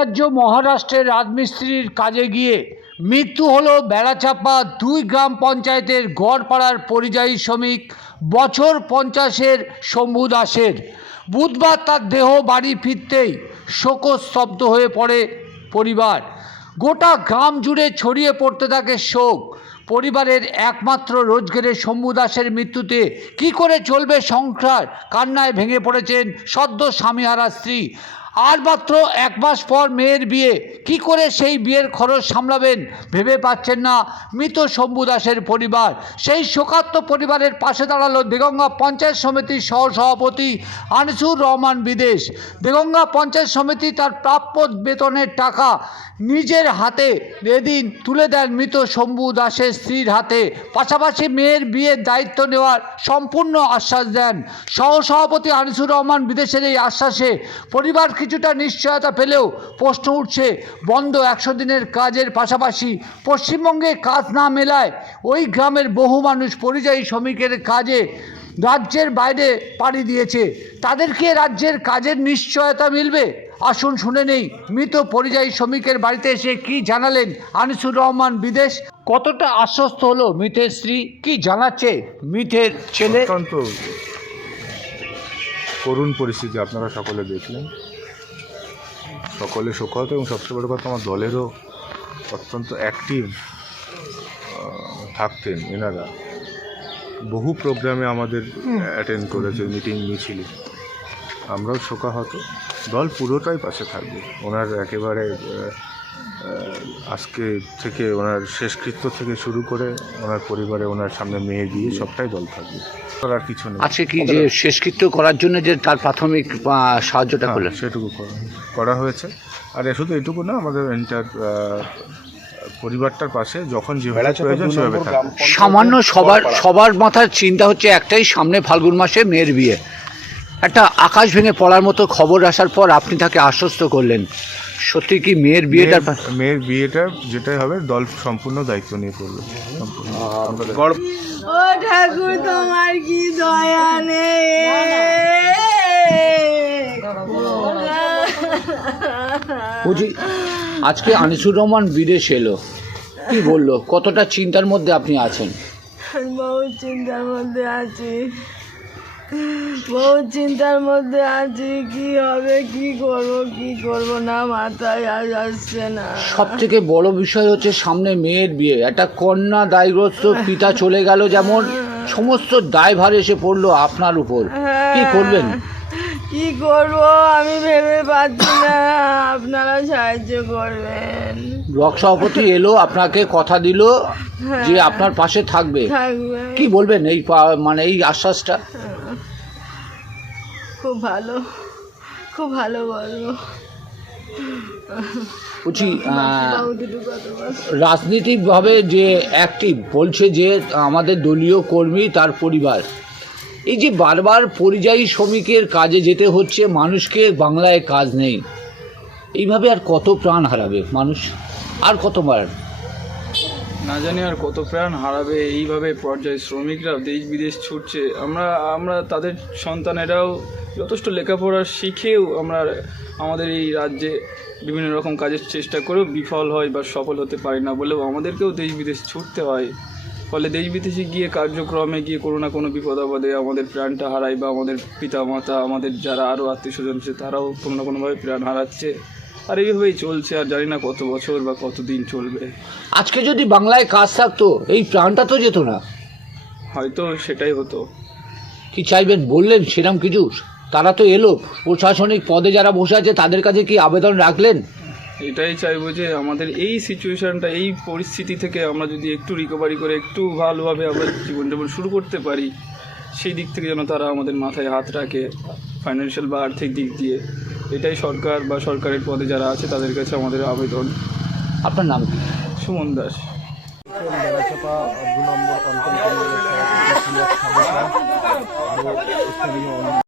রাজ্য মহারাষ্ট্রের রাজমিস্ত্রির কাজে গিয়ে মৃত্যু হলো বেড়াচাপা দুই গ্রাম পঞ্চায়েতের গড়পাড়ার পরিযায়ী শ্রমিক বছর পঞ্চাশের শম্ভু দাসের। বুধবার তার দেহ বাড়ি ফিরতেই শোকস্তব্ধ হয়ে পড়ে পরিবার। গোটা গ্রাম জুড়ে ছড়িয়ে পড়তে থাকে শোক। পরিবারের একমাত্র রোজগারের শম্ভু দাসের মৃত্যুতে কি করে চলবে সংসার, কান্নায় ভেঙে পড়েছেন সদ্য স্বামীহারা স্ত্রী। আর মাত্র এক মাস পর মেয়ের বিয়ে। কি করে সেই বিয়ের খরচ সামলাবেন ভেবে পাচ্ছেন না মৃত শম্ভু দাসের পরিবার। সেই শোকাত্ম পরিবারের পাশে দাঁড়াল দেগঙ্গা পঞ্চায়েত সমিতির সহসভাপতি আনিসুর রহমান বিদেশ। দেগঙ্গা পঞ্চায়েত সমিতি তার প্রাপ্য বেতনের টাকা নিজের হাতে এদিন তুলে দেন মৃত শম্ভু দাসের স্ত্রীর হাতে। পাশাপাশি মেয়ের বিয়ের দায়িত্ব নেওয়ার সম্পূর্ণ আশ্বাস দেন। সহসভাপতি আনিসুর রহমান বিদেশের এই আশ্বাসে পরিবার কিছুটা নিশ্চয়তা পেলেও প্রশ্ন উঠছে, বন্ধ একশো দিনের কাজের পাশাপাশি পশ্চিমবঙ্গে কাজ না মেলায় ওই গ্রামের বহু মানুষ পরিযায়ী শ্রমিকের কাজে রাজ্যের বাইরে পাড়ি দিয়েছে। তাদেরকে রাজ্যের কাজের নিশ্চয়তা মিলবে? আসুন শুনে নেই, মৃত পরিযায়ী শ্রমিকের বাড়িতে এসে কি জানালেন আনিসুর রহমান বিদেশ? কতটা আশ্বস্ত হলো মৃতের স্ত্রী? কি জানাচ্ছে মৃতের ছেলে? করুণ পরিস্থিতি আপনারা সকলে দেখলেন। সকলে সুখত এবং সবচেয়ে বড় কথা আমার দলেরও অত্যন্ত অ্যাক্টিভ থাকতেন এনারা। বহু প্রোগ্রামে আমাদের অ্যাটেন্ড করেছে মিটিং মিছিলে আমরাও শোকাহত। দল পুরোটাই পাশে থাকবে। ওনার একেবারে আজকে থেকে ওনার শেষকৃত্য থেকে শুরু করে ওনার পরিবারে ওনার সামনে মেয়ে বিয়ে সবটাই দল থাকবে। আর কিছু নেই। আজকে কি যে শেষকৃত্য করার জন্য যে তার প্রাথমিক সাহায্যটা হ্যাঁ, করলেন? সেটুকু করা করা হয়েছে। আর শুধু এটুকু না আমাদের এন্টার পরিবারটার পাশে যখন যেভাবে প্রয়োজন সেভাবে সামান্য সবার সবার মাথার চিন্তা হচ্ছে একটাই সামনে ফাল্গুন মাসে মেয়ের বিয়ে। একটা আকাশ ভেঙে পড়ার মতো খবর আসার পর আপনি তাকে আশ্বস্ত করলেন। সত্যি কি মেয়ের বিয়েটা মেয়ের- বিয়েটা যেটাই হবে দল সম্পূর্ণ দায়িত্ব নিয়ে করবে। সম্পূর্ণ। ও ঠাকুর তোমার কি দয়া নেই? বুঝি আজকে আনিসুর রহমান বিদেশ এলো। কি বলল? কতটা চিন্তার মধ্যে আপনি আছেন? বহু চিন্তার মধ্যে আছি। বহু চিন্তার মধ্যে আছি কি হবে কি করব কি করব না মাথায় আজ আসছে না। সব থেকে বড় বিষয় হচ্ছে সামনে মেয়ের বিয়ে। একটা কন্যা দায়গ্রস্ত পিতা চলে গেল যেমন সমস্ত দায়ভার এসে পড়ল আপনার উপর। কি করবেন? কি করব আমি ভেবে পাচ্ছি না আপনারা সাহায্য করবেন। ব্লক সভাপতি এলো আপনাকে কথা দিল যে আপনার পাশে থাকবে। কি বলবেন এই মানে এই আশ্বাসটা? খুব ভালো। খুব ভালো বলব। বলছি কত বল? রাজনীতিকভাবে যে অ্যাক্টিভ বলছে যে আমাদের দলীয় কর্মী তার পরিবার। এই যে বারবার পরিযায়ী শ্রমিকের কাজে যেতে হচ্ছে মানুষকে বাংলায় কাজ নেই। এইভাবে আর কত প্রাণ হারাবে মানুষ? আর কতবার না জানি আর কত প্রাণ হারাবে, এইভাবে পর্যায়ে শ্রমিকরা দেশ বিদেশ ছুটছে। আমরা আমরা তাদের সন্তানেরাও যথেষ্ট লেখাপড়া শিখেও আমরা আমাদের এই রাজ্যে বিভিন্ন রকম কাজের চেষ্টা করেও বিফল হয় বা সফল হতে পারি না বলেও আমাদেরকেও দেশ বিদেশ ছুটতে হয়। ফলে দেশ বিদেশে গিয়ে কার্যক্রমে গিয়ে কোনো না কোনো বিপদ আপদে আমাদের প্রাণটা হারাই বা আমাদের পিতা মাতা আমাদের যারা আরও আত্মীয় স্বজন তারাও কোনো না কোনোভাবে প্রাণ হারাচ্ছে। আর এইভাবেই চলছে আর জানি না কত বছর বা কত দিন চলবে। আজকে যদি বাংলায় কাজ থাকতো এই প্রাণটা তো যেত না। হয়তো সেটাই হতো। কি চাইবেন বললেন সেরকম কিছু তারা তো এলো প্রশাসনিক পদে যারা বসে আছে তাদের কাছে কি আবেদন রাখলেন? এটাই চাইব যে আমাদের এই সিচুয়েশনটা এই পরিস্থিতি থেকে আমরা যদি একটু রিকভারি করে একটু ভালোভাবে আমরা জীবনযাপন শুরু করতে পারি সেই দিক থেকে যেন তারা আমাদের মাথায় হাত রাখে ফাইন্যান্সিয়াল বা আর্থিক দিক দিয়ে। এটাই সরকার বা সরকারের পদে যারা আছে তাদের কাছে আমাদের আবেদন। আপনার নাম? কি সুমন দাস। দু নম্বর